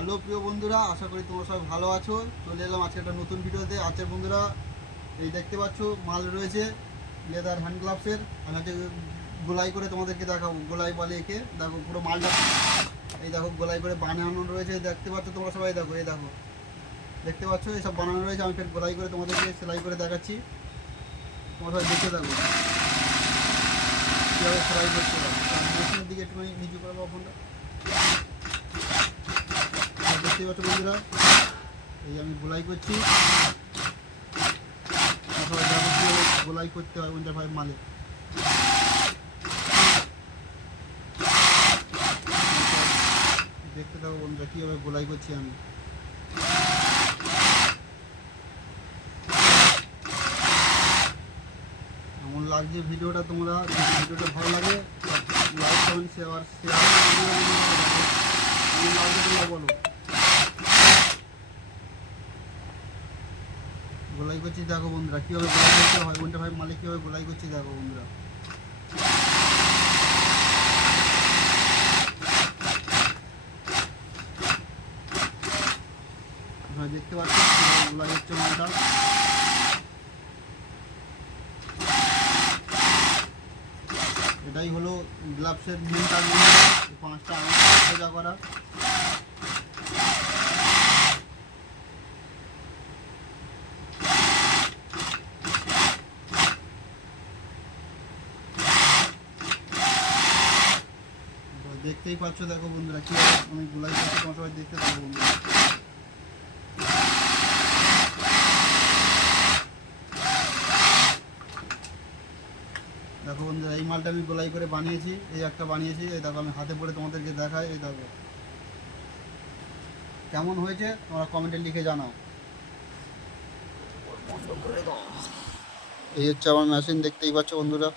Hello প্রিয় বন্ধুরা, আশা করি তোমরা সবাই ভালো আছো। চলে এলাম আজকে একটা নতুন ভিডিওতে। আজকে বন্ধুরা এই দেখতে পাচ্ছ মাল রয়েছে লেদার হ্যান্ড গ্লাভসের। আমি হচ্ছে গোলাই করে তোমাদেরকে দেখাবো। গোলাই বলে একে, দেখো পুরো মালটা এই দেখো গোলাই করে বানানো রয়েছে। দেখতে পাচ্ছ তোমরা সবাই, দেখো এই দেখো দেখতে পাচ্ছ এসব বানানো রয়েছে। আমি ফের গোলাই করে তোমাদেরকে সেলাই করে দেখাচ্ছি। তোমরা সবাই দেখতে থাকো কীভাবে সেলাই করতে হবে। মেশিনের দিকে একটুখানি নিচু করে দেবো ফোনটা। দেখতে পাচ্ছ বন্ধুরা, এই আমি গোলাই করছি। সবাই দেখো কীভাবে গোলাই করতে হয় 55 মালে। দেখতে থাকো বন্ধুরা কীভাবে গোলাই করছি আমি। এমন লাগছে ভিডিওটা, তোমরা ভিডিওটা ভালো লাগে লাইক কমেন্ট শেয়ার লাগছে তোমরা বলো। গোলাই করছি দেখো বন্ধুরা কীভাবে গোলাই করতে হয়। 55 মালে কীভাবে গোলাই করছি দেখো বন্ধুরা। দেখতে পাচ্ছ গোলাই হচ্ছে মালটা। এটাই হলো গ্লাভসের মেন কাজ, 5টা আঙুল সোজা করা। দেখতেই পাচ্ছ দেখো বন্ধুরা কীভাবে আমি গোলাই করছি, তোমার সবাই দেখতে পাবো বন্ধুরা। দেখো বন্ধুরা এই মালটা আমি গোলাই করে বানিয়েছি। এই একটা বানিয়েছি, এই দেখো আমি হাতে পরে তোমাদেরকে দেখাই। এই দেখো কেমন হয়েছে তোমরা কমেন্টে লিখে জানাও। এই হচ্ছে আমার মেশিন, দেখতেই পাচ্ছ বন্ধুরা।